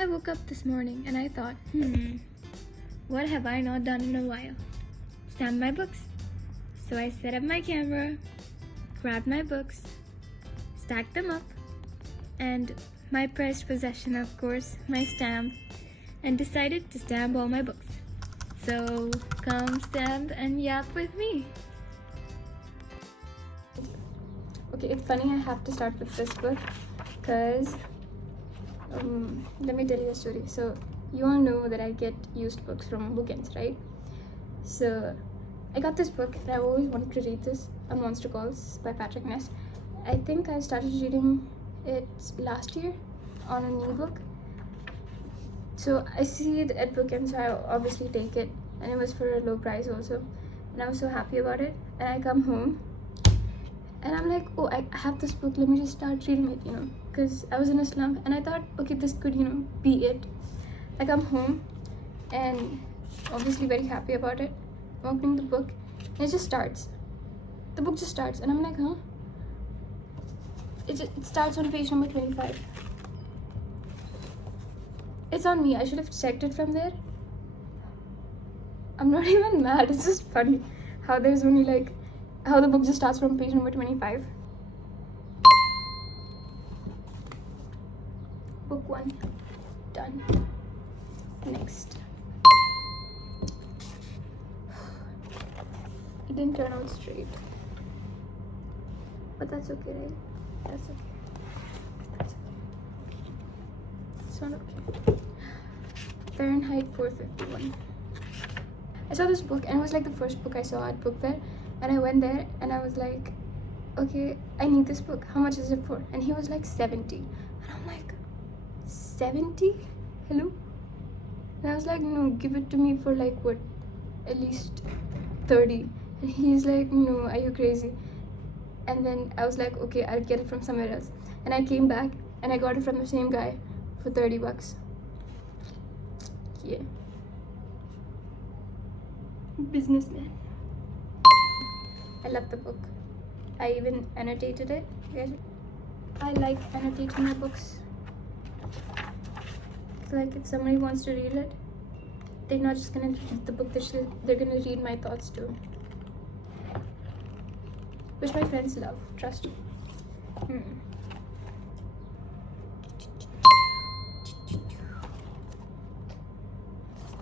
I woke up this morning and I thought, what have I not done in a while? Stamp my books. So I set up my camera, grabbed my books, stacked them up, and my prized possession, of course, my stamp, and decided to stamp all my books. So come stamp and yap with me. Okay, it's funny I have to start with this book because let me tell you a story. So you all know that I get used books from Bookends, right? So I got this book and I always wanted to read this, A Monster Calls by Patrick Ness. I think I started reading it last year on an ebook. So I see it at Bookends, so I obviously take it, and it was for a low price also, and I was so happy about it. And I come home and I'm like, oh, I have this book, let me just start reading it, because I was in a slump and I thought, okay, this could, be it. I come home and obviously very happy about it, opening the book, and it just starts. The book just starts and I'm like, huh? It starts on page number 25. It's on me. I should have checked it from there. I'm not even mad. It's just funny how there's only how the book just starts from page number 25. Book 1 done. Next. It didn't turn out straight, but that's okay, right? That's okay. That's okay. It's not okay. Fahrenheit 451. I saw this book and it was like the first book I saw at book fair, and I went there and I was like, okay, I need this book. How much is it for? And he was like 70. And I'm like, 70? Hello? And I was like, no, give it to me for at least 30. And he's like, no, are you crazy? And then I was like, okay, I'll get it from somewhere else. And I came back and I got it from the same guy for 30 bucks. Yeah. Businessman. I love the book. I even annotated it. I like annotating my books. So if somebody wants to read it, they're not just gonna read the book, they're gonna read my thoughts too. Which my friends love, trust me. I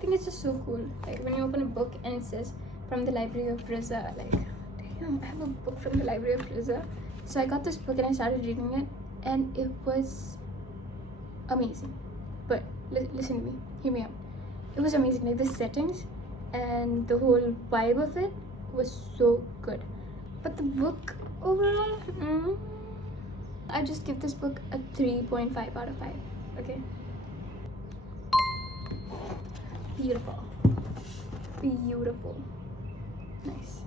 think it's just so cool. When you open a book and it says from the library of Frisa, damn, I have a book from the library of Frisa. So I got this book and I started reading it, and it was amazing. But listen to me, hear me out. It was amazing. The settings and the whole vibe of it was so good. But the book overall, I just give this book a 3.5 out of 5. Okay. Beautiful. Beautiful. Nice.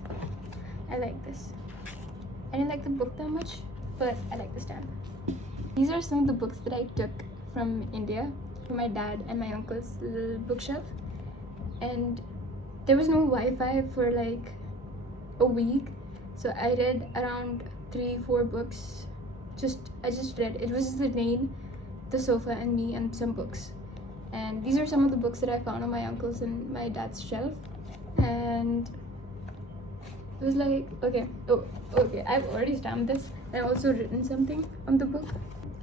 I like this. I didn't like the book that much, but I like the stamp. These are some of the books that I took from India, from my dad and my uncle's little bookshelf. And there was no Wi-Fi for a week. So I read around 3-4 books. I just read. It was the rain, the sofa, and me, and some books. And these are some of the books that I found on my uncle's and my dad's shelf. And it was like, okay, I've already stamped this. I've also written something on the book.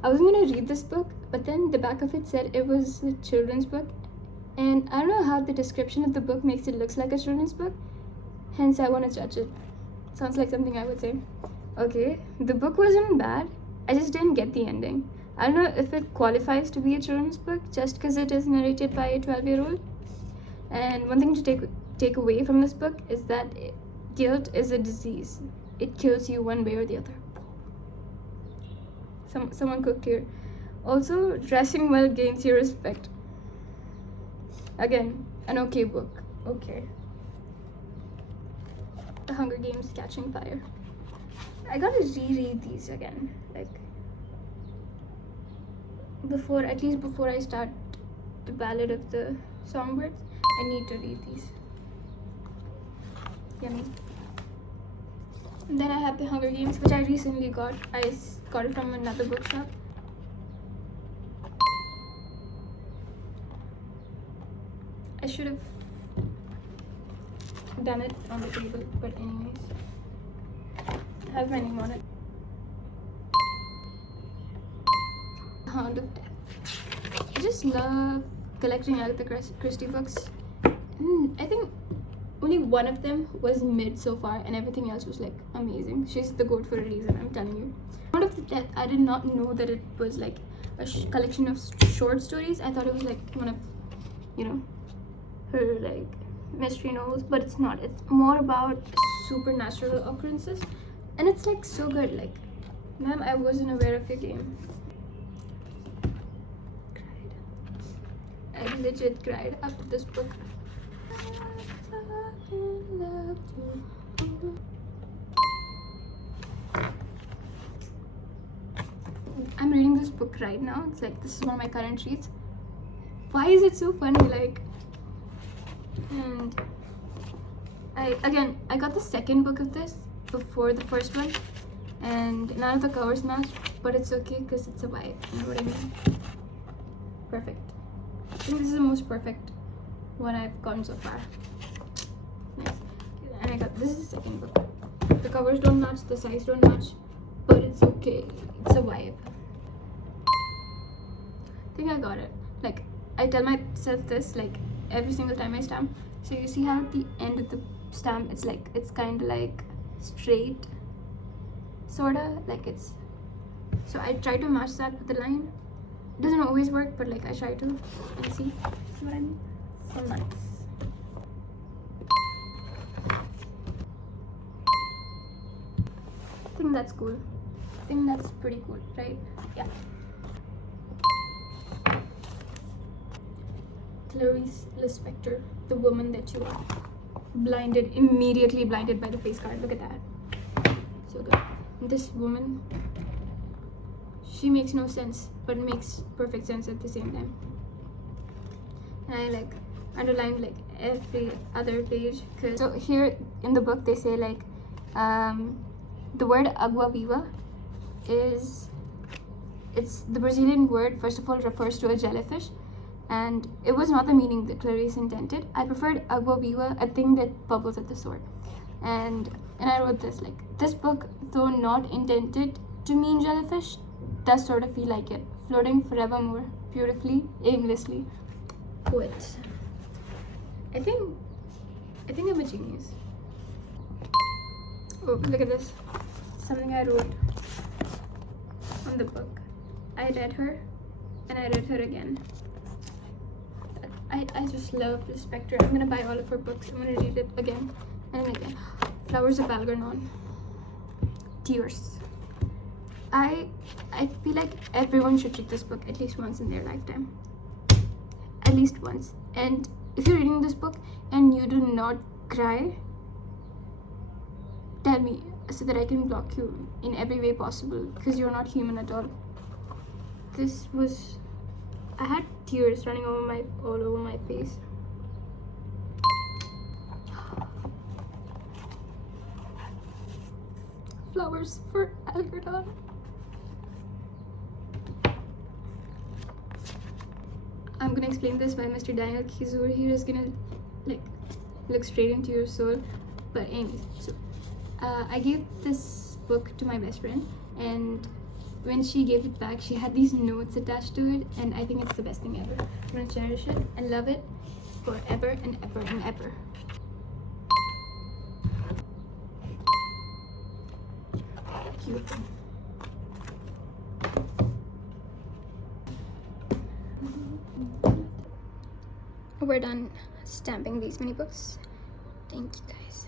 I was gonna read this book, but then the back of it said it was a children's book. And I don't know how the description of the book makes it look like a children's book. Hence, I want to judge it. Sounds like something I would say. Okay, the book wasn't bad. I just didn't get the ending. I don't know if it qualifies to be a children's book just because it is narrated by a 12-year-old. And one thing to take away from this book is that guilt is a disease. It kills you one way or the other. Someone cooked here. Also, dressing well gains your respect. Again, an okay book. Okay. The Hunger Games Catching Fire. I gotta reread these again. Before I start the Ballad of the Songbirds, I need to read these. Yummy. And then I have the Hunger Games, which I recently got. I got it from another bookshop. should have done it on the table, but anyways, I have my name on it. Hound of Death. I just love collecting Agatha Christie books. I think only one of them was mid so far, and everything else was like amazing. She's the goat for a reason, I'm telling you. Hound of Death, I did not know that it was like a collection of short stories. I thought it was like one of, you know, her like mystery novels, but it's not. It's more about supernatural occurrences, and it's like so good. Like, ma'am, I wasn't aware of your game. I legit cried after this book. I'm reading this book right now. It's like, this is one of my current reads. Why is it so funny? Like, and I got the second book of this before the first one, and none of the covers match, but it's okay because it's a vibe. You know what I mean? Perfect. I think this is the most perfect one I've gotten so far. Nice. And I got, this is the second book. The covers don't match, the size don't match, but it's okay. It's a vibe. I think I got it. Like, I tell myself this like every single time I stamp. So you see how at the end of the stamp it's like, it's kind of like straight, sorta, like it's, so I try to match that with the line. It doesn't always work, but like I try to, and see what I mean? So nice. I think that's cool. I think that's pretty cool, right? Yeah. Clarice Lispector, The Woman That You Are. Blinded, immediately blinded by the face card. Look at that. So good. This woman, she makes no sense, but makes perfect sense at the same time. And I like underlined like every other page. So here in the book they say like the word agua viva is, it's the Brazilian word, first of all, refers to a jellyfish, and it was not the meaning that Clarice intended. I preferred agua viva, a thing that bubbles at the sword. And I wrote this like, this book, though not intended to mean jellyfish, does sort of feel like it, floating forevermore, beautifully, aimlessly. Poet. I think I'm a genius. Oh, look at this. Something I wrote on the book. I read her, and I read her again. I just love Lispector. I'm gonna buy all of her books. I'm gonna read it again and again. Flowers of Algernon. Tears. I feel like everyone should read this book at least once in their lifetime. At least once. And if you're reading this book and you do not cry, tell me so that I can block you in every way possible, because you're not human at all. This was, I had tears running all over my face. Flowers for Algernon. I'm gonna explain this by Mr. Daniel Kizur. He is gonna like look straight into your soul. But anyways, so I gave this book to my best friend, and when she gave it back, she had these notes attached to it, and I think it's the best thing ever. I'm gonna cherish it and love it forever and ever and ever. Beautiful. We're done stamping these mini books. Thank you guys.